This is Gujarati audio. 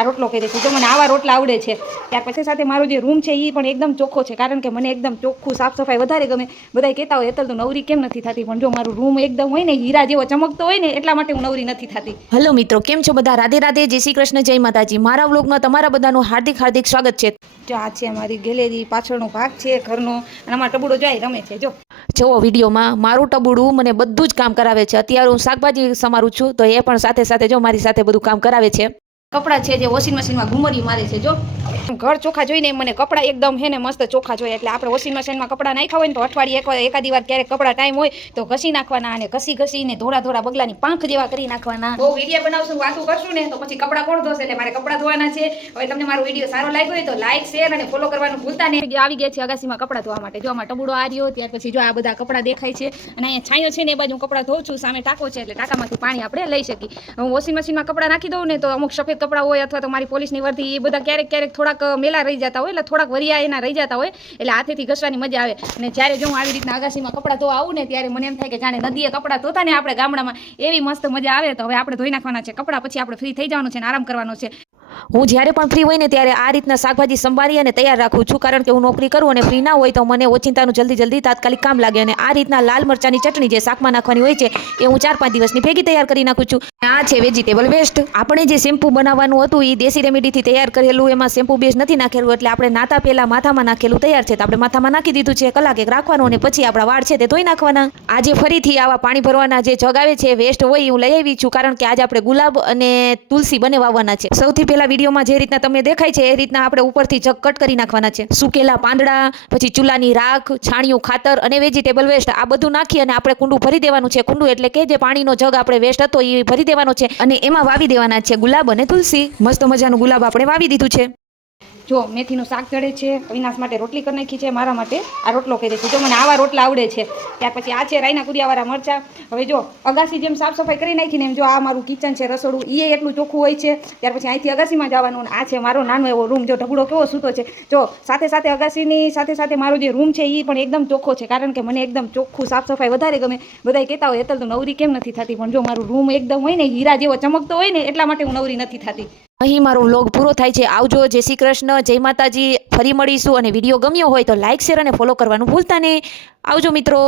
આ રોટલો કરી દઈશું. જો મને આવા રોટલા આવડે છે. ત્યાર પછી સાથે મારો જે રૂમ છે એ પણ એકદમ ચોખ્ખો છે, કારણ કે મને એકદમ ચોખ્ખું સાફ સફાઈ વધારે ગમે. બધા કહેતા હોય હેતલ તો નવરી કેમ નથી થતી, પણ જો મારું રૂમ એકદમ હોય ને હીરા જેવો ચમકતો હોય ને એટલા માટે હું નવરી નથી થતી. હેલો મિત્રો, કેમ છો બધા? રાધે રાધે, જય શ્રી કૃષ્ણ, જય માતાજી. મારા વ્લોગમાં તમારા બધાનું હાર્દિક હાર્દિક સ્વાગત છે. જો આ છે અમારી ગેલેરી, પાછળનો ભાગ છે ઘરનો, અને અમારા ટબુડો જાય રમે છે. જો વિડીયોમાં મારું ટબુડું મને બધું જ કામ કરાવે છે. અત્યારે હું શાકભાજી સમારું છું તો એ પણ સાથે સાથે જો મારી સાથે બધું કામ કરાવે છે. કપડાં છે જે વોશિંગ મશીનમાં ઘુમરી મારે છે. જો ઘર ચોખ્ખા જોઈને મને કપડાં એકદમ હે ને મસ્ત ચોખ્ખા જોઈએ. એટલે આપણે વોશિંગ મશીનમાં કપડાં નાખ્યા હોય ને તો અઠવાડિયે એકાદી વાર ક્યારેક કપડાં ટાઈમ હોય તો ઘસી નાખવાના, અને ઘસીને ધોળા ધોળા બગલાની પાંખ જેવા કરી નાખવાના. બહુ વિડીયો બનાવશું, વાતું કરશું ને તો પછી કપડાં કોણ ધોશે, એટલે મારે કપડાં ધોવાના છે. હવે તમને મારો વિડીયો સારો લાગ્યો હોય તો લાઈક, શેર અને ફોલો કરવાનું ભૂલતા નહીં. આવી ગયા છે અગાસીમાં કપડાં ધોવા માટે. જો આમાં ટબુડો આ રહ્યો, ત્યાર પછી જો આ બધા કપડાં દેખાય છે, અને અહીંયા છાંયો છે ને એ બાજુ હું કપડાં ધોઉં છું. સામે ટાંકો છે એટલે ટાંકામાંથી પાણી આપણે લઈ શકીએ. હું વોશિંગ મશીનમાં કપડાં નાખી દઉં ને તો અમુક સફેદ કપડાં હોય અથવા તો મારી પોલીસની વર્દી એ બધા ક્યારેક થોડાક મેલા રહી જતા હોય, એટલે થોડાક વરિયા એના રહી જતા હોય, એટલે હાથેથી ઘસવાની મજા આવે. અને જ્યારે જો હું આવી રીતના અગાસીમાં કપડાં ધોવા આવું ને ત્યારે મને એમ થાય કે જાણે નદીએ કપડાં ધોતા ને આપણે ગામડામાં, એવી મસ્ત મજા આવે. તો હવે આપણે ધોઈ નાખવાના છે કપડાં, પછી આપણે ફ્રી થઈ જવાનું છે અને આરામ કરવાનો છે. હું જ્યારે પણ ફ્રી હોય ને ત્યારે આ રીતના શાકભાજી સંભાળી અને તૈયાર રાખું છું, કારણ કે હું નોકરી કરું અને ફ્રી ના હોય તો મને ઓચિંતાનું જલ્દી તાત્કાલિક કામ લાગે. અને આ રીતના લાલ મરચાની ચટણી જે શાકમાં નાખવાની હોય છે એ હું 4-5 દિવસની ભેગી તૈયાર કરી નાખું છું. આ છે વેજીટેબલ વેસ્ટ. આપણે જે શેમ્પુ બનાવવાનું હતું એ દેશી રેમેડીથી તૈયાર કરેલું, એમાં શેમ્પુ બેઝ નથી નાખેલું, એટલે આપણે નાતા પહેલા માથામાં નાખેલું તૈયાર છે. તો આપણે માથામાં નાખી દીધું છે, કલાક એક રાખવાનું અને પછી આપણા વાળ છે તે ધોઈ નાખવાના. આજે ફરીથી આવા પાણી ભરવાના જે જગ આવે છે વેસ્ટ હોય હું લઈ આવી છું, કારણ કે આજે આપણે ગુલાબ અને તુલસી બંને વાવવાના છે. સૌથી પહેલા વિડીયોમાં જે રીતના તમને દેખાય છે એ રીતના આપણે ઉપરથી જગ કટ કરી નાખવાના છે. સુકેલા પાંદડા, પછી ચૂલાની રાખ, છાણિયું ખાતર અને વેજીટેબલ વેસ્ટ આ બધું નાખી અને આપણે કુંડું ભરી દેવાનું છે. કુંડું એટલે કે જે પાણીનો જગ આપણે વેસ્ટ હતો એ ભરી દેવાનો છે, અને એમાં વાવી દેવાના છે ગુલાબ અને તુલસી. મસ્ત મજાનું ગુલાબ આપણે વાવી દીધું છે. જો મેથીનું શાક ચડે છે, અવિનાશ માટે રોટલી કરી નાખી છે, મારા માટે આ રોટલો કરી દઈશું. જો મને આવા રોટલા આવડે છે. ત્યાર પછી આ છે રાઈના કુરિયાવાળા મરચાં. હવે જો અગાસી જેમ સાફ સફાઈ કરી નાખીને એમ જો આ મારું કિચન છે, રસોડું એ એટલું ચોખ્ખું હોય છે. ત્યાર પછી અહીંથી અગાસીમાં જવાનું. આ છે મારો નાનો એવો રૂમ. જો ઢબુડો કેવો સૂતો છે. જો સાથે અગાસીની સાથે મારો જે રૂમ છે એ પણ એકદમ ચોખ્ખો છે, કારણ કે મને એકદમ ચોખ્ખું સાફ સફાઈ વધારે ગમે. બધા કહેતા હોય હેતલ તો નવરી કેમ નથી થતી, પણ જો મારું રૂમ એકદમ હોય ને હીરા જેવો ચમકતો હોય ને એટલા માટે હું નવરી નથી થતી. અહીં મારો વ્લોગ પૂરો થાય છે. આવજો, જય શ્રી કૃષ્ણ, જય માતાજી. ફરી મળીશું, અને વિડીયો ગમ્યો હોય તો લાઈક, શેર અને ફોલો કરવાનું ભૂલતા નહીં. આવજો મિત્રો.